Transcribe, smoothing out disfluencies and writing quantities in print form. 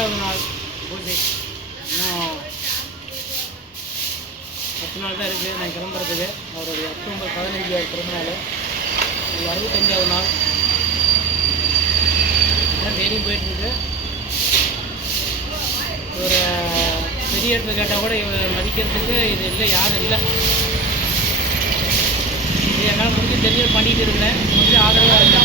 65வது நாள் பூஜை. இன்னும் 10 நாள் தான் இருக்குது நான் கிளம்புறதுக்கு. அவருடைய அக்டோபர் 15 பிறந்தநாள். இது 65வது நாள். டெய்லியும் போயிட்டுருக்கு. ஒரு பெரிய இடத்துல கேட்டால் கூட இவர் மதிக்கிறதுக்கு இது இல்லை, யாரும் இல்லை. இது என்னால் முடிஞ்சு தெரிஞ்சு பண்ணிகிட்டு இருந்தேன். முடிஞ்சு ஆதரவாக இருந்தேன்.